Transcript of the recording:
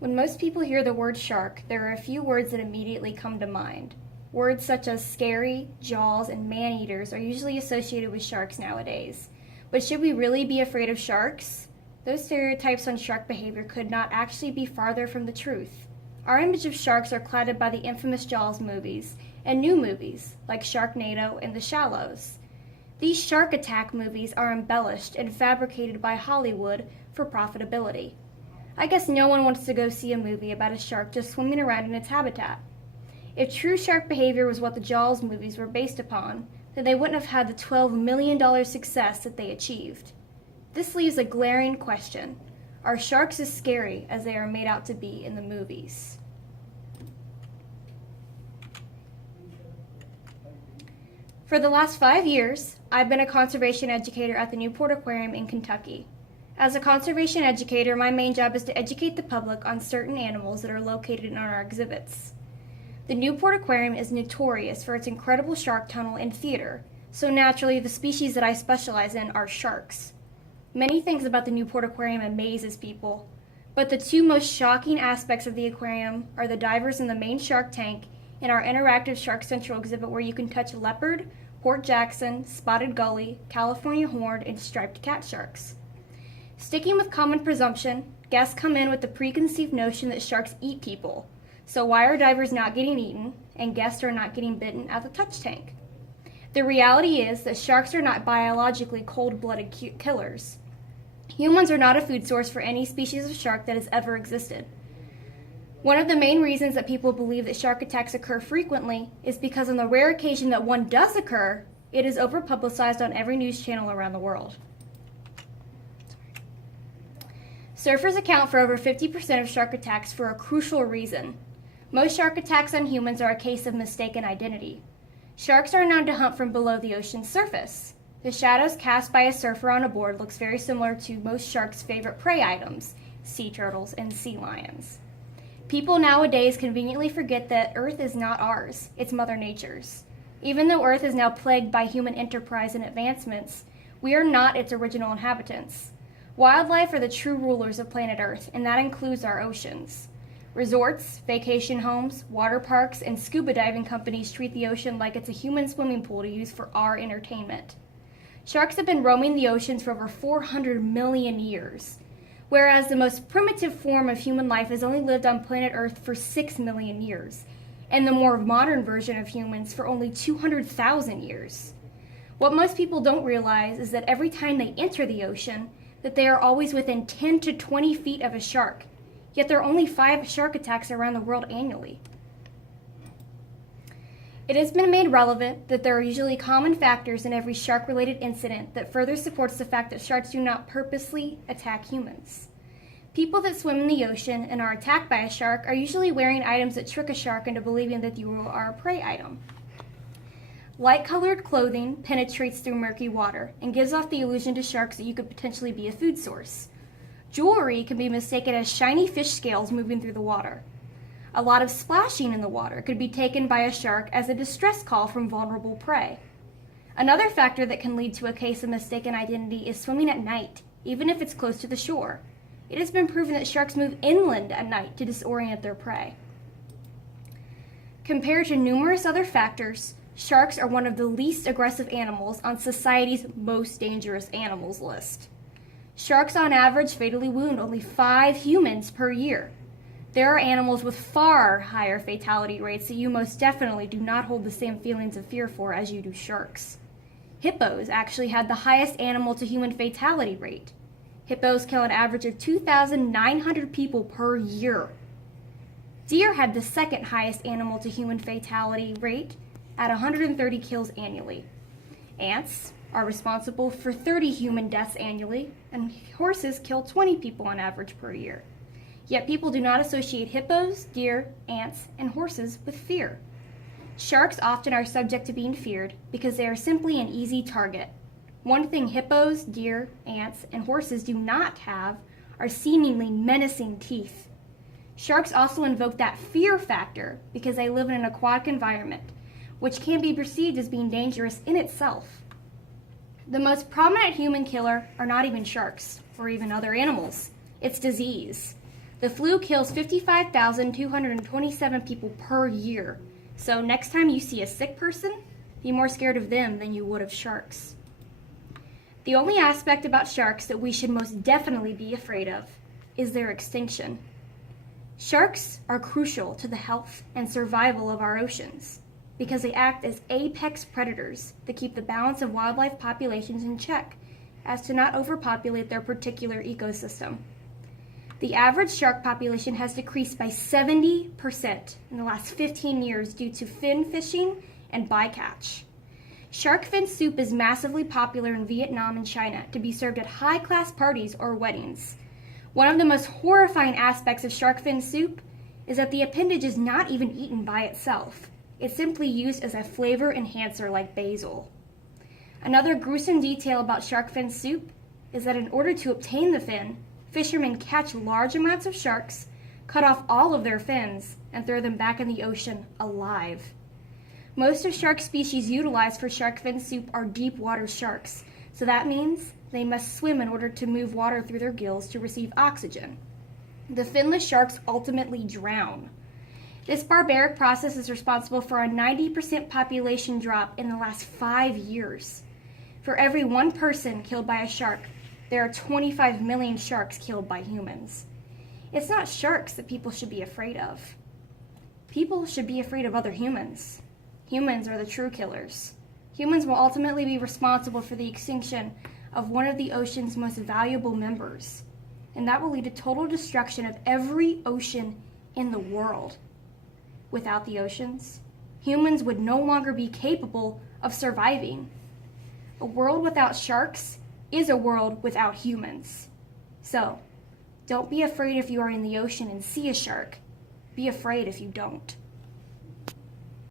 When most people hear the word shark, there are a few words that immediately come to mind. Words such as scary, jaws, and man-eaters are usually associated with sharks nowadays. But should we really be afraid of sharks? Those stereotypes on shark behavior could not actually be farther from the truth. Our image of sharks are clouded by the infamous Jaws movies and new movies like Sharknado and The Shallows. These shark attack movies are embellished and fabricated by Hollywood for profitability. I guess no one wants to go see a movie about a shark just swimming around in its habitat. If true shark behavior was what the Jaws movies were based upon, then they wouldn't have had the $12 million success that they achieved. This leaves a glaring question. Are sharks as scary as they are made out to be in the movies? For the last 5 years, I've been a conservation educator at the Newport Aquarium in Kentucky. As a conservation educator, my main job is to educate the public on certain animals that are located in our exhibits. The Newport Aquarium is notorious for its incredible shark tunnel and theater, so naturally the species that I specialize in are sharks. Many things about the Newport Aquarium amazes people, but the two most shocking aspects of the aquarium are the divers in the main shark tank and our interactive Shark Central exhibit where you can touch leopard, Port Jackson, spotted gully, California horned, and striped cat sharks. Sticking with common presumption, guests come in with the preconceived notion that sharks eat people. So why are divers not getting eaten and guests are not getting bitten at the touch tank? The reality is that sharks are not biologically cold-blooded killers. Humans are not a food source for any species of shark that has ever existed. One of the main reasons that people believe that shark attacks occur frequently is because on the rare occasion that one does occur, it is over-publicized on every news channel around the world. Surfers account for over 50% of shark attacks for a crucial reason. Most shark attacks on humans are a case of mistaken identity. Sharks are known to hunt from below the ocean's surface. The shadows cast by a surfer on a board looks very similar to most sharks' favorite prey items, sea turtles and sea lions. People nowadays conveniently forget that Earth is not ours, it's Mother Nature's. Even though Earth is now plagued by human enterprise and advancements, we are not its original inhabitants. Wildlife are the true rulers of planet Earth, and that includes our oceans. Resorts, vacation homes, water parks, and scuba diving companies treat the ocean like it's a human swimming pool to use for our entertainment. Sharks have been roaming the oceans for over 400 million years, whereas the most primitive form of human life has only lived on planet Earth for 6 million years, and the more modern version of humans for only 200,000 years. What most people don't realize is that every time they enter the ocean, that they are always within 10 to 20 feet of a shark, yet there are only 5 shark attacks around the world annually. It has been made relevant that there are usually common factors in every shark-related incident that further supports the fact that sharks do not purposely attack humans. People that swim in the ocean and are attacked by a shark are usually wearing items that trick a shark into believing that you are a prey item. Light-colored clothing penetrates through murky water and gives off the illusion to sharks that you could potentially be a food source. Jewelry can be mistaken as shiny fish scales moving through the water. A lot of splashing in the water could be taken by a shark as a distress call from vulnerable prey. Another factor that can lead to a case of mistaken identity is swimming at night, even if it's close to the shore. It has been proven that sharks move inland at night to disorient their prey. Compared to numerous other factors, sharks are one of the least aggressive animals on society's most dangerous animals list. Sharks on average fatally wound only 5 humans per year. There are animals with far higher fatality rates that you most definitely do not hold the same feelings of fear for as you do sharks. Hippos actually had the highest animal-to-human fatality rate. Hippos kill an average of 2,900 people per year. Deer had the second highest animal-to-human fatality rate at 130 kills annually. Ants are responsible for 30 human deaths annually, and horses kill 20 people on average per year. Yet people do not associate hippos, deer, ants, and horses with fear. Sharks often are subject to being feared because they are simply an easy target. One thing hippos, deer, ants, and horses do not have are seemingly menacing teeth. Sharks also invoke that fear factor because they live in an aquatic environment, which can be perceived as being dangerous in itself. The most prominent human killer are not even sharks, or even other animals. It's disease. The flu kills 55,227 people per year. So next time you see a sick person, be more scared of them than you would of sharks. The only aspect about sharks that we should most definitely be afraid of is their extinction. Sharks are crucial to the health and survival of our oceans because they act as apex predators that keep the balance of wildlife populations in check as to not overpopulate their particular ecosystem. The average shark population has decreased by 70% in the last 15 years due to fin fishing and bycatch. Shark fin soup is massively popular in Vietnam and China to be served at high-class parties or weddings. One of the most horrifying aspects of shark fin soup is that the appendage is not even eaten by itself. It's simply used as a flavor enhancer like basil. Another gruesome detail about shark fin soup is that in order to obtain the fin, fishermen catch large amounts of sharks, cut off all of their fins, and throw them back in the ocean alive. Most of shark species utilized for shark fin soup are deep water sharks, so that means they must swim in order to move water through their gills to receive oxygen. The finless sharks ultimately drown. This barbaric process is responsible for a 90% population drop in the last 5 years. For every one person killed by a shark, there are 25 million sharks killed by humans. It's not sharks that people should be afraid of. People should be afraid of other humans. Humans are the true killers. Humans will ultimately be responsible for the extinction of one of the ocean's most valuable members, and that will lead to total destruction of every ocean in the world. Without the oceans, humans would no longer be capable of surviving. A world without sharks is a world without humans. So, don't be afraid if you are in the ocean and see a shark. Be afraid if you don't.